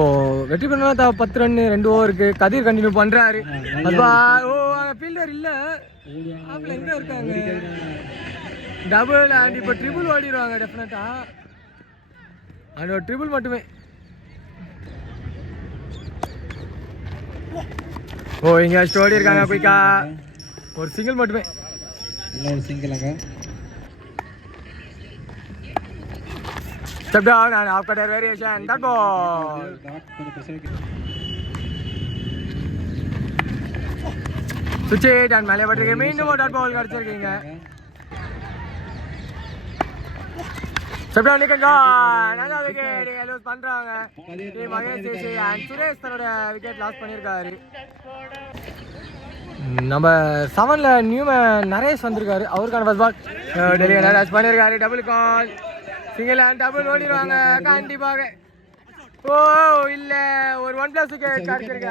ஓ வெற்றி பண்ணா 10 ரன் 2 ஓவருக்கு கதிர் கண்டினியூ பண்றாரு. அப்பா ஓ ஃபீல்டர் இல்ல ஆப்ல எங்க இருக்காங்க டபுள் அண்ட் இப்போ ட்ரிபிள் ஓடிடுவாங்க டெஃபினட்டா. அண்ட் ஒரு ட்ரிபிள் மட்டுமே. ஓ இங்க ஸ்டோரி இருக்காங்க குயிக்கா ஒரு சிங்கிள் மட்டுமே. இன்னொரு சிங்கிள் அங்க Step down and half cutter variation. That ball. Switch it and மேலே பட்டிருக்கீங்க. மீண்டும் ஒரு டாட் பால் கடிச்சிருக்கீங்க. Step down நிக்கங்க. நல்ல விக்கெட் லூஸ் பண்றாங்க. மகேஷ் ஜெயஸ்ரீ and சுரேஷ் தன்னோட விக்கெட் லாஸ் பண்ணிருக்காரு. நம்ம 7ல நியூமன் நரேஷ் வந்திருக்காரு. அவருக்கான ஃபர்ஸ்ட் பால் டெலிவரி நரேஷ் பண்ணிருக்காரு. டபுள் கால் சிங்கிள் அண்ட் டபுள் ஓடிடுவாங்க கண்டிப்பாக. ஓ இல்ல ஒரு 1+ விக்கெட் கிடைச்சிருக்காங்க.